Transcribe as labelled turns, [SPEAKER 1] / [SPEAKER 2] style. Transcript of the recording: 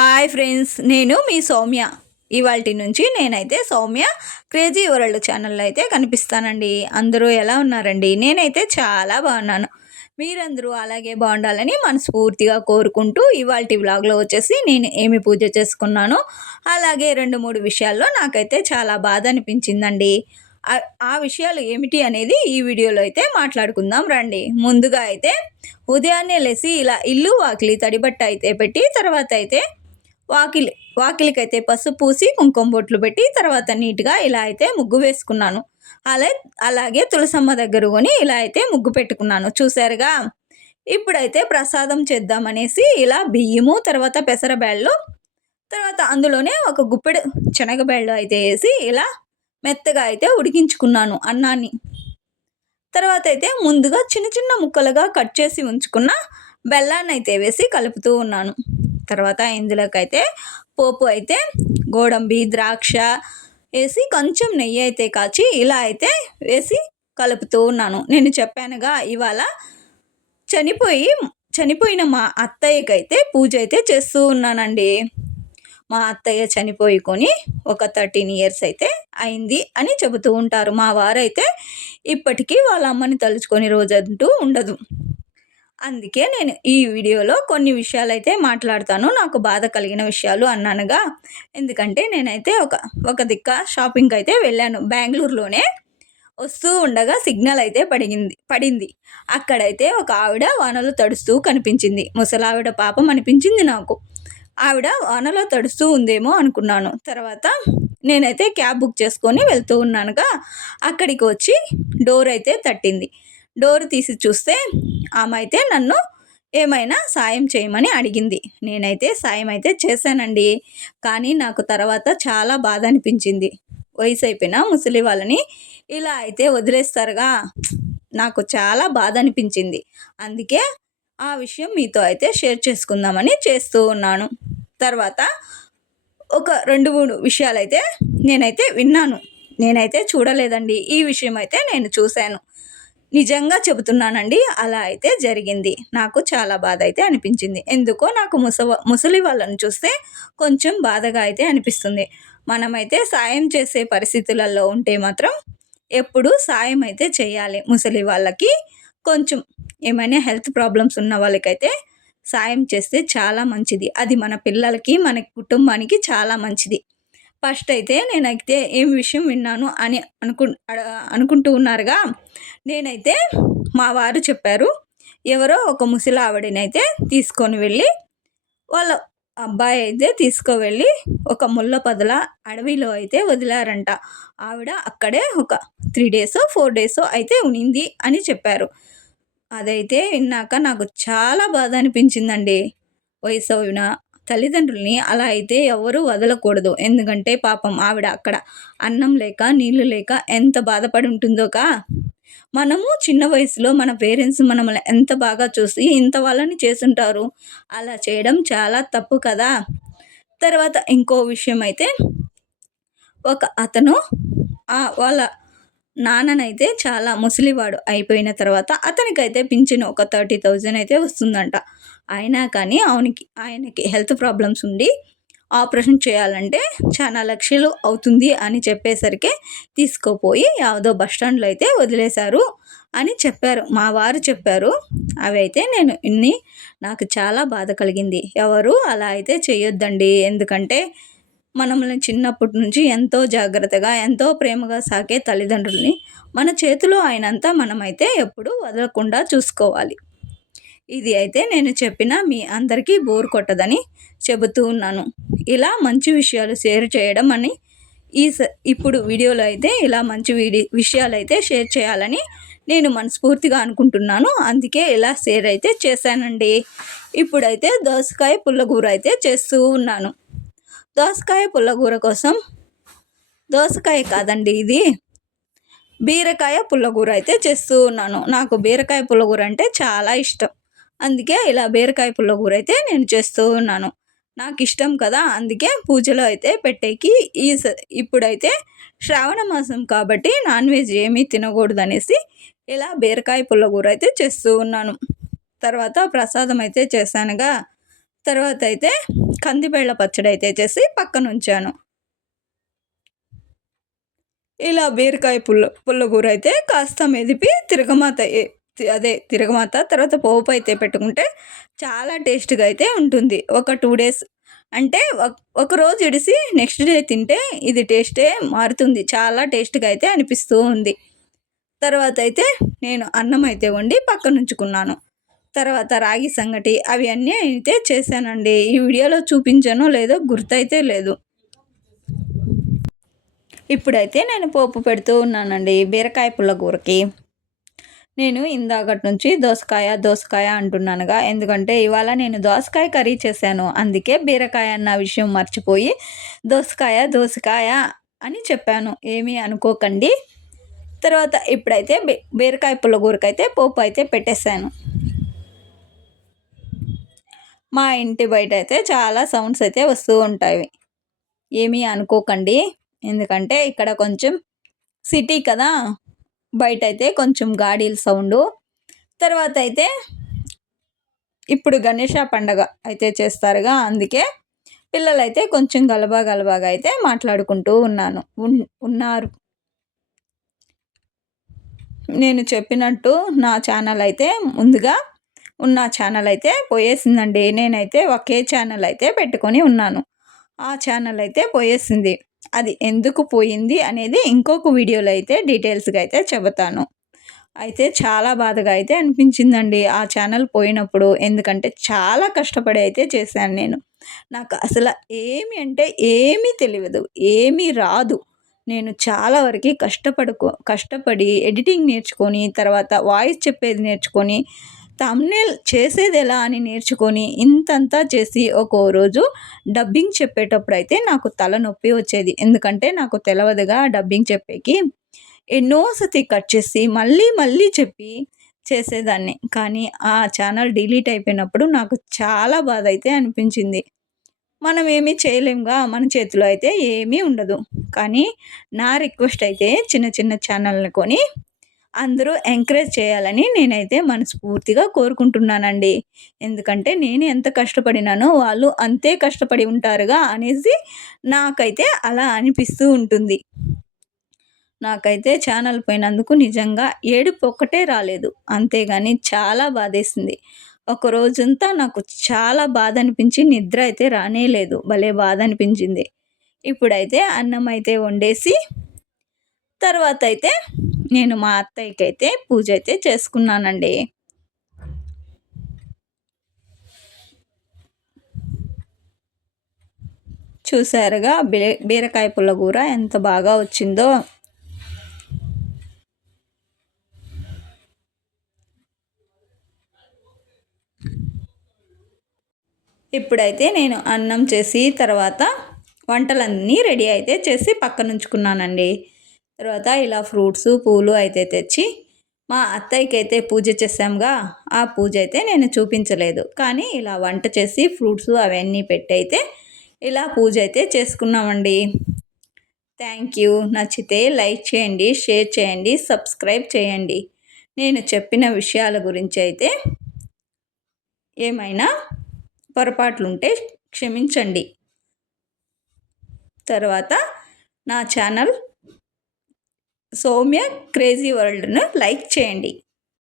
[SPEAKER 1] Hi friends నేను మీ సౌమ్య. ఇవాటి నుంచి నేనైతే సౌమ్య క్రేజీ వరల్డ్ ఛానల్లో అయితే కనిపిస్తానండి. అందరూ ఎలా ఉన్నారండి? నేనైతే చాలా బాగున్నాను. మీరందరూ అలాగే బాగుండాలని మనస్ఫూర్తిగా కోరుకుంటూ ఇవాల్టి వ్లాగ్లో వచ్చేసి నేను ఏమి పూజ చేసుకున్నానో అలాగే రెండు మూడు విషయాల్లో నాకైతే చాలా బాధ అనిపించిందండి. ఆ- ఆ విషయాలు ఏమిటి అనేది ఈ వీడియోలో అయితే మాట్లాడుకుందాం రండి. ముందుగా అయితే ఉదయాన్నే లేసి ఇలా ఇల్లు వాకిలి తడిబట్ట అయితే పెట్టి తర్వాత అయితే వాకిలి వాకిలికైతే పసుపు పూసి కుంకుమ బొట్లు పెట్టి తర్వాత నీట్గా ఇలా అయితే ముగ్గు వేసుకున్నాను. అలా అలాగే తులసమ్మ దగ్గర కొని ఇలా అయితే ముగ్గు పెట్టుకున్నాను. చూసారుగా? ఇప్పుడైతే ప్రసాదం చేద్దామనేసి ఇలా బియ్యము తర్వాత పెసరబేళ్ళు తర్వాత అందులోనే ఒక గుప్పెడు శనగబేళ్ళు అయితే వేసి ఇలా మెత్తగా అయితే ఉడికించుకున్నాను అన్నాన్ని. తర్వాత అయితే ముందుగా చిన్న చిన్న ముక్కలుగా కట్ చేసి ఉంచుకున్న బెల్లాన్ని అయితే వేసి కలుపుతూ ఉన్నాను. తర్వాత ఇందులోకైతే పోపు అయితే గోడంబి ద్రాక్ష వేసి కొంచెం నెయ్యి అయితే కాచి ఇలా అయితే వేసి కలుపుతూ ఉన్నాను. నేను చెప్పానుగా ఇవాళ చనిపోయి చనిపోయిన మా అత్తయ్యకైతే పూజ అయితే చేస్తూ ఉన్నానండి. మా అత్తయ్య చనిపోయి కొని ఒక థర్టీన్ ఇయర్స్ అయితే అయింది అని చెబుతూ ఉంటారు. మా వారైతే ఇప్పటికీ వాళ్ళ అమ్మని తలుచుకొని రోజంటూ ఉండదు. అందుకే నేను ఈ వీడియోలో కొన్ని విషయాలు అయితే మాట్లాడతాను. నాకు బాధ కలిగిన విషయాలు అన్నానుగా. ఎందుకంటే నేనైతే ఒక ఒక దిక్క షాపింగ్కి అయితే వెళ్ళాను. బెంగళూరులోనే వస్తూ ఉండగా సిగ్నల్ అయితే పడింది. పడింది అక్కడైతే ఒక ఆవిడ వానలో తడుస్తూ కనిపించింది. ముసలావిడ పాపం అనిపించింది నాకు. ఆవిడ వానలో తడుస్తూ ఉందేమో అనుకున్నాను. తర్వాత నేనైతే క్యాబ్ బుక్ చేసుకొని వెళ్తూ ఉన్నానుగా. అక్కడికి వచ్చి డోర్ అయితే తట్టింది. డోర్ తీసి చూస్తే ఆమె అయితే నన్ను ఏమైనా సాయం చేయమని అడిగింది. నేనైతే సాయం అయితే చేశానండి. కానీ నాకు తర్వాత చాలా బాధ అనిపించింది. వయసు అయిపోయిన ముసలి వాళ్ళని ఇలా అయితే వదిలేస్తారుగా? నాకు చాలా బాధ అనిపించింది. అందుకే ఆ విషయం మీతో అయితే షేర్ చేసుకుందామని చేస్తూ ఉన్నాను. తర్వాత ఒక రెండు మూడు విషయాలైతే నేనైతే విన్నాను. నేనైతే చూడలేదండి. ఈ విషయం అయితే నేను చూశాను. నిజంగా చెబుతున్నానండి. అలా అయితే జరిగింది. నాకు చాలా బాధ అయితే అనిపించింది. ఎందుకో నాకు ముసవ ముసలి వాళ్ళని చూస్తే కొంచెం బాధగా అయితే అనిపిస్తుంది. మనమైతే సాయం చేసే పరిస్థితులలో ఉంటే మాత్రం ఎప్పుడు సాయం అయితే చేయాలి ముసలి వాళ్ళకి. కొంచెం ఏమైనా హెల్త్ ప్రాబ్లమ్స్ ఉన్న వాళ్ళకైతే సాయం చేస్తే చాలా మంచిది. అది మన పిల్లలకి మన కుటుంబానికి చాలా మంచిది. ఫస్ట్ అయితే నేనైతే ఏం విషయం విన్నాను అని అనుకు అడ- అనుకుంటూ ఉన్నారుగా. నేనైతే మా వారు చెప్పారు ఎవరో ఒక ముసలి ఆవిడనైతే తీసుకొని వెళ్ళి వాళ్ళ అబ్బాయి అయితే తీసుకువెళ్ళి ఒక ముళ్ళ పదల అడవిలో అయితే వదిలారంట. ఆవిడ అక్కడే ఒక త్రీ డేస్ ఫోర్ డేస్ అయితే ఉనింది అని చెప్పారు. అదైతే విన్నాక నాకు చాలా బాధ అనిపించిందండి. వయసు అయినా తల్లిదండ్రుల్ని అలా అయితే ఎవరు వదలకూడదు. ఎందుకంటే పాపం ఆవిడ అక్కడ అన్నం లేక నీళ్ళు లేక ఎంత బాధపడి ఉంటుందోకా మనము చిన్న వయసులో మన పేరెంట్స్ మనల్ని ఎంత బాగా చూసి ఇంత వాళ్ళని చేస్తుంటారు? అలా చేయడం చాలా తప్పు కదా? తర్వాత ఇంకో విషయం అయితే ఒక అతను ఆ వాళ్ళ నాన్ననైతే చాలా ముసలివాడు అయిపోయిన తర్వాత అతనికైతే పింఛను ఒక థర్టీ థౌజండ్ అయితే వస్తుందంట. అయినా కానీ అవనికి ఆయనకి హెల్త్ ప్రాబ్లమ్స్ ఉండి ఆపరేషన్ చేయాలంటే చాలా లక్షలు అవుతుంది అని చెప్పేసరికి తీసుకుపోయి యావదో బస్ స్టాండ్లో అయితే వదిలేశారు అని చెప్పారు. మా వారు చెప్పారు. అవి అయితే నేను ఇన్ని నాకు చాలా బాధ కలిగింది. ఎవరు అలా అయితే చేయొద్దండి. ఎందుకంటే మనల్ని చిన్నప్పటి నుంచి ఎంతో జాగ్రత్తగా ఎంతో ప్రేమగా సాకే తల్లిదండ్రుల్ని మన చేతిలో అయినంత మనమైతే ఎప్పుడూ వదలకుండా చూసుకోవాలి. ఇది అయితే నేను చెప్పిన మీ అందరికీ బోర్ కొట్టదని చెబుతూ ఉన్నాను. ఇలా మంచి విషయాలు షేర్ చేయడం అని ఈ స- ఇప్పుడు వీడియోలో అయితే ఇలా మంచి వీడి విషయాలు అయితే షేర్ చేయాలని నేను మనస్ఫూర్తిగా అనుకుంటున్నాను. అందుకే ఇలా షేర్ అయితే చేశానండి. ఇప్పుడైతే దోసకాయ పుల్లగూర అయితే చేస్తూ ఉన్నాను. దోసకాయ పుల్లగూర కోసం దోసకాయ కాదండి ఇది బీరకాయ పుల్లగూర అయితే చేస్తూ ఉన్నాను. నాకు బీరకాయ పుల్లగూర అంటే చాలా ఇష్టం. అందుకే ఇలా బీరకాయ పుల్లగూర అయితే నేను చేస్తూ ఉన్నాను. నాకు ఇష్టం కదా అందుకే పూజలో అయితే పెట్టేకి ఈ స- ఇప్పుడైతే శ్రావణ మాసం కాబట్టి నాన్ వెజ్ ఏమీ తినకూడదు అనేసి ఇలా బీరకాయ పుల్లగూర అయితే చేస్తూ ఉన్నాను. తర్వాత ప్రసాదం అయితే చేశానుగా. తర్వాత అయితే కందిబేళ్ళ పచ్చడి అయితే చేసి పక్కన ఉంచాను ఇలా బీరకాయ పుల్ల పుల్లగూర అయితే కాస్త మెదిపి తిరగమాత అదే తిరగమాత తర్వాత పోపు అయితే పెట్టుకుంటే చాలా టేస్ట్గా అయితే ఉంటుంది. ఒక టూ డేస్ అంటే ఒక రోజు ఇడిసి నెక్స్ట్ డే తింటే ఇది టేస్టే మారుతుంది. చాలా టేస్ట్గా అయితే అనిపిస్తూ ఉంది. తర్వాత అయితే నేను అన్నం అయితే వండి పక్కన ఉంచుకున్నాను తర్వాత రాగి సంగటి అవి అన్నీ అయితే చేశానండి. ఈ వీడియోలో చూపించానో లేదో గుర్తైతే లేదు. ఇప్పుడైతే నేను పోపు పెడుతూ ఉన్నానండి. బీరకాయ పుల్లగూరకి నేను ఇందాకటి నుంచి దోసకాయ దోసకాయ అంటున్నానుగా. ఎందుకంటే ఇవాళ నేను దోసకాయ కర్రీ చేశాను. అందుకే బీరకాయ అన్న విషయం మర్చిపోయి దోసకాయ దోసకాయ అని చెప్పాను. ఏమీ అనుకోకండి. తర్వాత ఇప్పుడైతే బీరకాయ పుల్లగూరకైతే పోపు అయితే పెట్టేశాను. మా ఇంటి బయట అయితే చాలా సౌండ్స్ అయితే వస్తూ ఉంటాయి. ఏమీ అనుకోకండి. ఎందుకంటే ఇక్కడ కొంచెం సిటీ కదా. బయట అయితే కొంచెం గాడీల సౌండు. తర్వాత అయితే ఇప్పుడు గణేష పండగ అయితే చేస్తారుగా అందుకే పిల్లలైతే కొంచెం గలబా గలబాగా అయితే మాట్లాడుకుంటూ ఉన్నాను. ఉన్నారు. నేను చెప్పినట్టు నా ఛానల్ అయితే ముందుగా ఉన్న ఛానల్ అయితే పోయేసిందండి. నేనైతే ఒకే ఛానల్ అయితే పెట్టుకొని ఉన్నాను. ఆ ఛానల్ అయితే పోయేసింది. అది ఎందుకు పోయింది అనేది ఇంకొక వీడియోలో అయితే డీటెయిల్స్గా అయితే చెబుతాను. అయితే చాలా బాధగా అయితే అనిపించిందండి ఆ ఛానల్ పోయినప్పుడు. ఎందుకంటే చాలా కష్టపడి అయితే చేశాను నేను. నాకు అసలు ఏమి అంటే ఏమీ తెలియదు ఏమీ రాదు. నేను చాలా వరకు కష్టపడుకో కష్టపడి ఎడిటింగ్ నేర్చుకొని తర్వాత వాయిస్ చెప్పేది నేర్చుకొని తమ్నేల్ చేసేది ఎలా అని నేర్చుకొని ఇంతంతా చేసి ఒక్కో రోజు డబ్బింగ్ చెప్పేటప్పుడు అయితే నాకు తలనొప్పి వచ్చేది. ఎందుకంటే నాకు తెలవదుగా డబ్బింగ్ చెప్పేకి. ఎన్నోసతి కట్ చేసి మళ్ళీ మళ్ళీ చెప్పి చేసేదాన్ని. కానీ ఆ ఛానల్ డిలీట్ అయిపోయినప్పుడు నాకు చాలా బాధ అయితే అనిపించింది. మనం ఏమీ చేయలేముగా మన చేతిలో అయితే ఏమీ ఉండదు. కానీ నా రిక్వెస్ట్ అయితే చిన్న చిన్న ఛానల్ని కొని అందరూ ఎంకరేజ్ చేయాలని నేనైతే మనస్ఫూర్తిగా కోరుకుంటున్నానండి. ఎందుకంటే నేను ఎంత కష్టపడినానో వాళ్ళు అంతే కష్టపడి ఉంటారుగా అనేసి నాకైతే అలా అనిపిస్తూ ఉంటుంది. నాకైతే ఛానల్ పోయినందుకు నిజంగా ఏడుపు ఒక్కటే రాలేదు. అంతేగాని చాలా బాధేసింది. ఒక రోజంతా నాకు చాలా బాధ అనిపించి నిద్ర అయితే రానే లేదు. భలే బాధ అనిపించింది ఇప్పుడైతే అన్నం అయితే వండేసి తర్వాత అయితే నేను మా అత్తయ్యకి అయితే పూజ అయితే చేసుకున్నానండి. చూసారుగా? బీ బీరకాయ పుల్లగూర ఎంత బాగా వచ్చిందో. ఇప్పుడైతే నేను అన్నం చేసి తర్వాత వంటలన్నీ రెడీ అయితే చేసి పక్కనుంచుకున్నానండి. తర్వాత ఇలా ఫ్రూట్స్ పూలు అయితే తెచ్చి మా అత్తయ్యకి అయితే పూజ చేసాంగా ఆ పూజ అయితే నేను చూపించలేదు. కానీ ఇలా వంట చేసి ఫ్రూట్స్ అవన్నీ పెట్టి అయితే ఇలా పూజ అయితే చేసుకున్నామండి. Thank you. నచ్చితే లైక్ చేయండి షేర్ చేయండి సబ్స్క్రైబ్ చేయండి. నేను చెప్పిన విషయాల గురించి అయితే ఏమైనా పొరపాట్లుంటే క్షమించండి. తర్వాత నా ఛానల్ సౌమ్య క్రేజీ వరల్డ్ను లైక్ చేయండి.